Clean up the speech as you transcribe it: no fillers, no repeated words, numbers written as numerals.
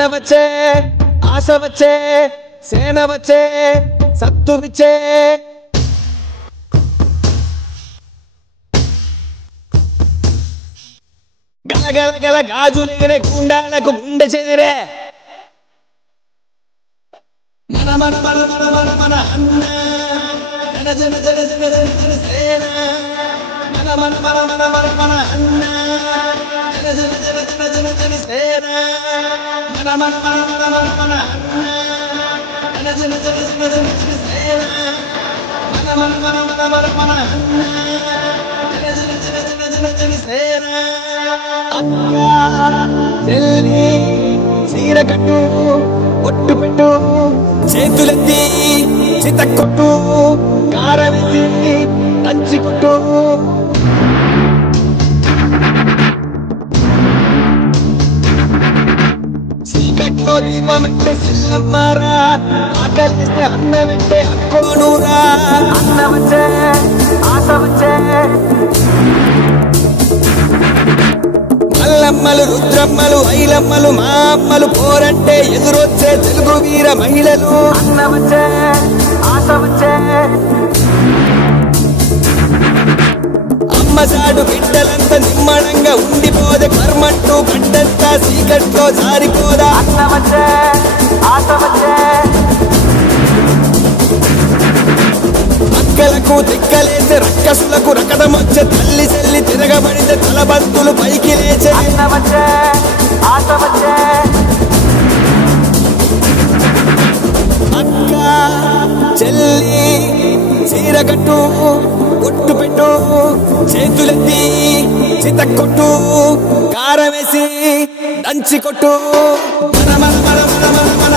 అన్న వచ్చే ఆశ వచ్చే సేన వచ్చే సత్తు విచ్చే గలగల గల గాజులెగరే గుండాలకు గుండె చెదిరే మన మన మన మన మన మన అన్న జన జన జన జన జన సేన మన మన మన మన మన మన అన్న జన జన జన జన జన జన సేన మన మన మన మన మన మన అన్న జన జన జన జన జన జన సేన మన మన మన మన మన మన అన్న జన జన జన జన జన జన సేన అక్క చెల్లి సీర కట్టు ఒట్టు పెట్టు చేతులెత్తి చిత కొట్టు కారమెత్తి దంచి కొట్టు చీకట్లో దీపమంటే సిల్లమ్మారా ఆకలిస్తే అన్నమంటే అక్కోనూరా అన్న వచ్చే ఆశ వచ్చే మల్లమ్మలు రుద్రమ్మలు ఐలమ్మలు మా అమ్మలు పోరంటే ఎదురొచ్చే తెలుగు వీర మహిళలు అన్న వచ్చే ఆశ వచ్చే అమ్మసాడు బిడ్డలంతా నిమ్మడంగా ఉండిపోదే కర్మంటూ గడ్డంతా చీకట్లో జారిపోదా అన్న వచ్చే ఆశ వచ్చే అక్కలకు తిక్కలేసే రక్కసులకు రకటమొచ్చే తల్లి చెల్లి తిరగబడితే తలబంతులు పైకి లేచే అన్న వచ్చే ఆశ వచ్చే అక్క చెల్లి చీర కట్టు ఒట్టు పెట్టు చేతులెత్తి చిత కొట్టు కారం వేసి దంచి కొట్టు మన మన మన మన మన మన